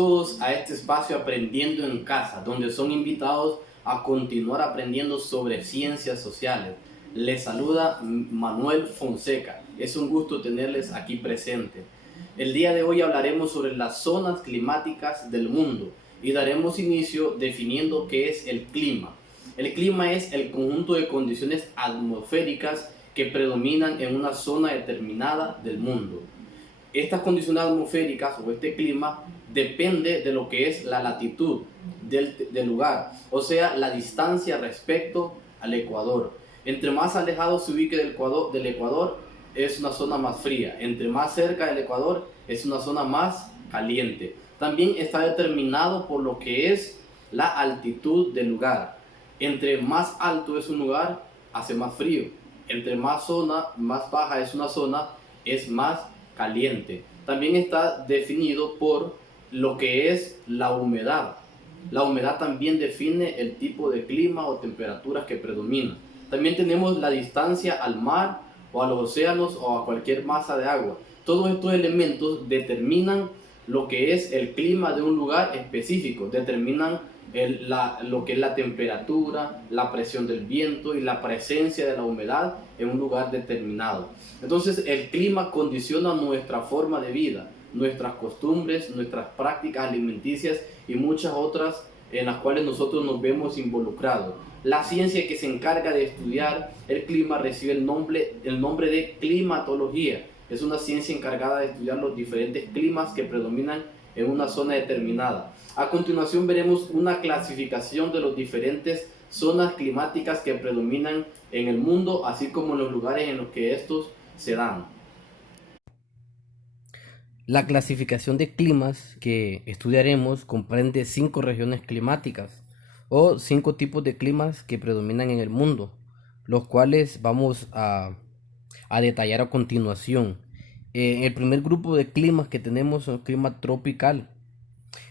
todos a este espacio Aprendiendo en Casa, donde son invitados a continuar aprendiendo sobre ciencias sociales. Les saluda Manuel Fonseca. Es un gusto tenerles aquí presentes. El día de hoy hablaremos sobre las zonas climáticas del mundo y daremos inicio definiendo qué es el clima. El clima es el conjunto de condiciones atmosféricas que predominan en una zona determinada del mundo. Estas condiciones atmosféricas o este clima depende de lo que es la latitud del lugar, o sea, la distancia respecto al Ecuador. Entre más alejado se ubique del Ecuador, es una zona más fría. Entre más cerca del Ecuador, es una zona más caliente. También está determinado por lo que es la altitud del lugar. Entre más alto es un lugar, hace más frío. Entre más baja es una zona, es más caliente. También está definido por lo que es la humedad. La humedad también define el tipo de clima o temperaturas que predominan. También tenemos la distancia al mar o a los océanos o a cualquier masa de agua. Todos estos elementos determinan lo que es el clima de un lugar específico, determinan lo que es la temperatura, la presión del viento y la presencia de la humedad en un lugar determinado. Entonces el clima condiciona nuestra forma de vida, nuestras costumbres, nuestras prácticas alimenticias y muchas otras en las cuales nosotros nos vemos involucrados. La ciencia que se encarga de estudiar el clima recibe el nombre de climatología. Es una ciencia encargada de estudiar los diferentes climas que predominan en una zona determinada. A continuación veremos una clasificación de las diferentes zonas climáticas que predominan en el mundo, así como en los lugares en los que estos se dan. La clasificación de climas que estudiaremos comprende 5 regiones climáticas o 5 tipos de climas que predominan en el mundo, los cuales vamos a detallar a continuación. El primer grupo de climas que tenemos es el clima tropical.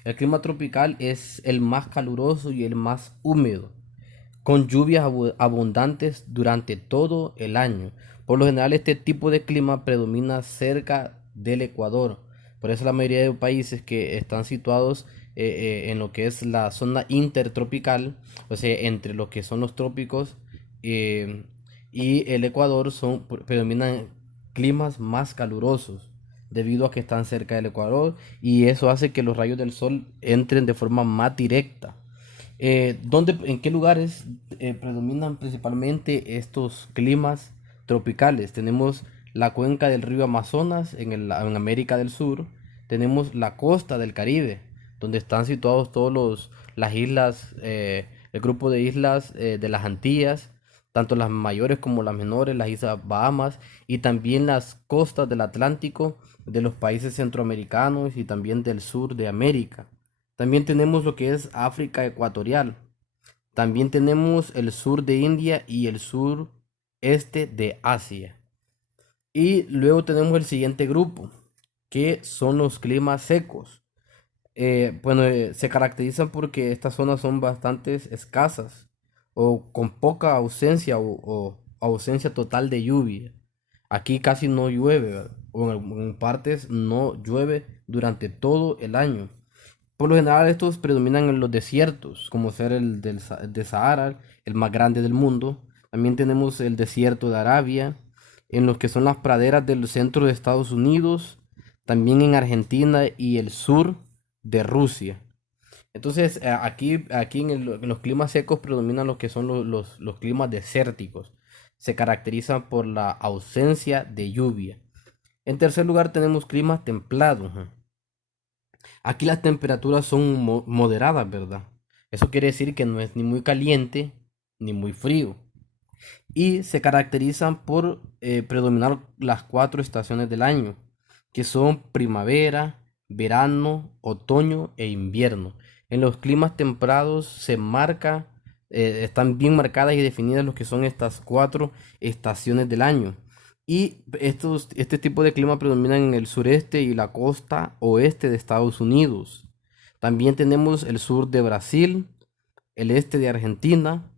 El clima tropical es el más caluroso y el más húmedo, con lluvias abundantes durante todo el año. Por lo general, este tipo de clima predomina cerca del Ecuador. Por eso la mayoría de países que están situados en lo que es la zona intertropical, o sea, entre lo que son los trópicos eh, y el Ecuador, predominan climas más calurosos debido a que están cerca del Ecuador, y eso hace que los rayos del sol entren de forma más directa. ¿En qué lugares predominan principalmente estos climas tropicales? Tenemos la cuenca del río Amazonas en América del Sur. Tenemos la costa del Caribe, donde están situados las islas, el grupo de islas de las Antillas, tanto las mayores como las menores, las islas Bahamas, y también las costas del Atlántico de los países centroamericanos y también del sur de América. También tenemos lo que es África ecuatorial. También tenemos el sur de India y el sur este de Asia. Y luego tenemos el siguiente grupo, que son los climas secos. Se caracterizan porque estas zonas son bastante escasas o con poca ausencia o ausencia total de lluvia. Aquí casi no llueve, ¿verdad? O en partes no llueve durante todo el año. Por lo general estos predominan en los desiertos, como ser de Sahara, el más grande del mundo. También tenemos el desierto de Arabia, en los que son las praderas del centro de Estados Unidos, también en Argentina y el sur de Rusia. Entonces, aquí en los climas secos predominan lo que son los climas desérticos. Se caracterizan por la ausencia de lluvia. En tercer lugar tenemos climas templados. Aquí las temperaturas son moderadas, ¿verdad? Eso quiere decir que no es ni muy caliente ni muy frío. Y se caracterizan por predominar las 4 estaciones del año, que son primavera, verano, otoño e invierno. En los climas templados están bien marcadas y definidas lo que son estas 4 estaciones del año. Y este tipo de clima predominan en el sureste y la costa oeste de Estados Unidos. También tenemos el sur de Brasil, el este de Argentina,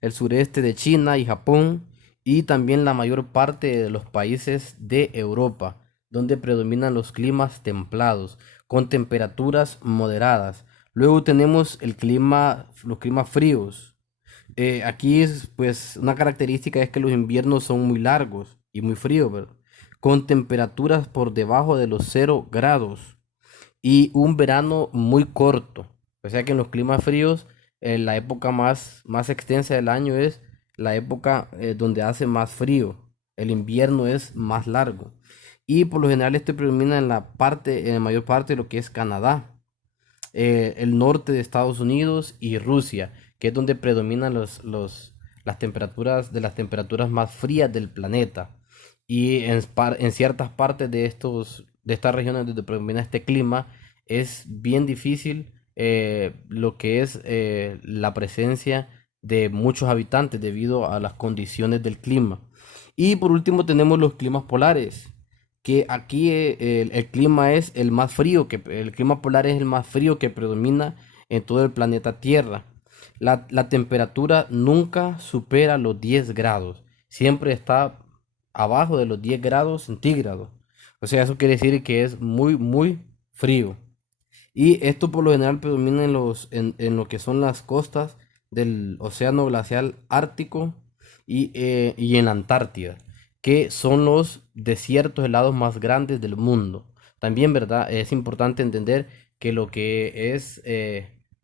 el sureste de China y Japón, y también la mayor parte de los países de Europa, donde predominan los climas templados. con temperaturas moderadas. Luego tenemos los climas fríos. Aquí es, pues, una característica es que los inviernos son muy largos y muy fríos, ¿verdad? Con temperaturas por debajo de los 0 grados y un verano muy corto. O sea que en los climas fríos, la época más extensa del año es la época donde hace más frío. El invierno es más largo. Y por lo general esto predomina en la mayor parte de lo que es Canadá, el norte de Estados Unidos y Rusia, que es donde predominan las temperaturas más frías del planeta. Y en ciertas partes de estas regiones donde predomina este clima, es bien difícil lo que es la presencia de muchos habitantes debido a las condiciones del clima. Y por último tenemos los climas polares, que aquí el clima es el clima polar es el más frío que predomina en todo el planeta Tierra. La temperatura nunca supera los 10 grados, siempre está abajo de los 10 grados centígrados. O sea, eso quiere decir que es muy, muy frío. Y esto por lo general predomina en lo que son las costas del Océano Glacial Ártico y en la Antártida, que son los desiertos helados más grandes del mundo. También, ¿verdad? Es importante entender que lo que es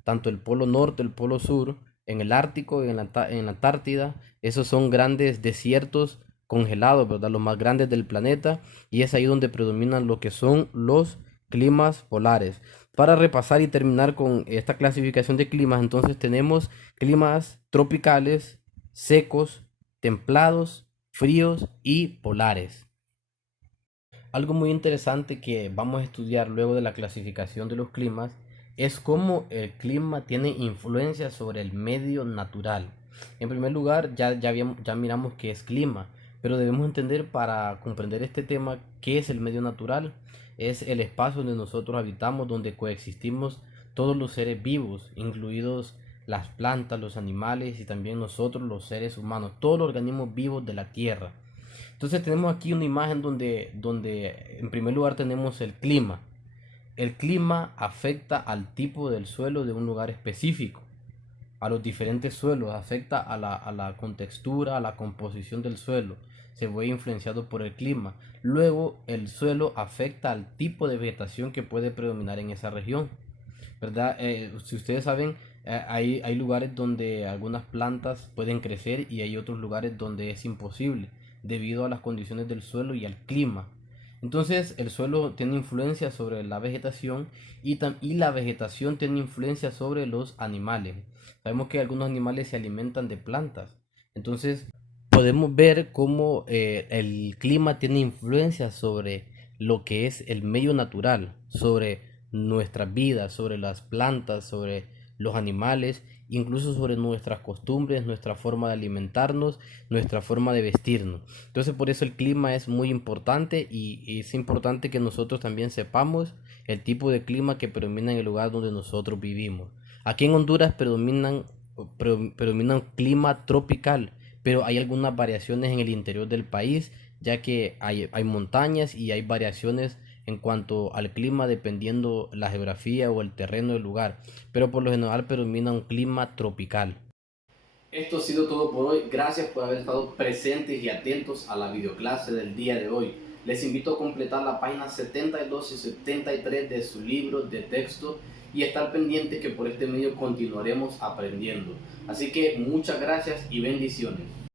tanto el Polo Norte, el Polo Sur, en el Ártico y en la Antártida, esos son grandes desiertos congelados, ¿verdad? Los más grandes del planeta, y es ahí donde predominan lo que son los climas polares. Para repasar y terminar con esta clasificación de climas, entonces tenemos climas tropicales, secos, templados, fríos y polares. Algo muy interesante que vamos a estudiar luego de la clasificación de los climas es cómo el clima tiene influencia sobre el medio natural. En primer lugar, ya miramos qué es clima, pero debemos entender para comprender este tema qué es el medio natural. Es el espacio donde nosotros habitamos, donde coexistimos todos los seres vivos, incluidos las plantas, los animales y también nosotros los seres humanos, todos los organismos vivos de la Tierra. Entonces tenemos aquí una imagen donde en primer lugar tenemos el clima. El clima afecta al tipo del suelo de un lugar específico, a los diferentes suelos, afecta a la contextura, a la composición del suelo, se ve influenciado por el clima. Luego el suelo afecta al tipo de vegetación que puede predominar en esa región, ¿verdad? Si ustedes saben, hay lugares donde algunas plantas pueden crecer y hay otros lugares donde es imposible debido a las condiciones del suelo y al clima. Entonces el suelo tiene influencia sobre la vegetación y la vegetación tiene influencia sobre los animales. Sabemos que algunos animales se alimentan de plantas. Entonces podemos ver cómo el clima tiene influencia sobre lo que es el medio natural, sobre nuestras vidas, sobre las plantas, sobre los animales, incluso sobre nuestras costumbres, nuestra forma de alimentarnos, nuestra forma de vestirnos. Entonces por eso el clima es muy importante y es importante que nosotros también sepamos el tipo de clima que predomina en el lugar donde nosotros vivimos. Aquí en Honduras predomina un clima tropical, pero hay algunas variaciones en el interior del país, ya que hay montañas y hay variaciones en cuanto al clima dependiendo la geografía o el terreno del lugar, pero por lo general predomina un clima tropical. Esto ha sido todo por hoy. Gracias por haber estado presentes y atentos a la videoclase del día de hoy. Les invito a completar la página 72 y 73 de su libro de texto y estar pendientes que por este medio continuaremos aprendiendo. Así que muchas gracias y bendiciones.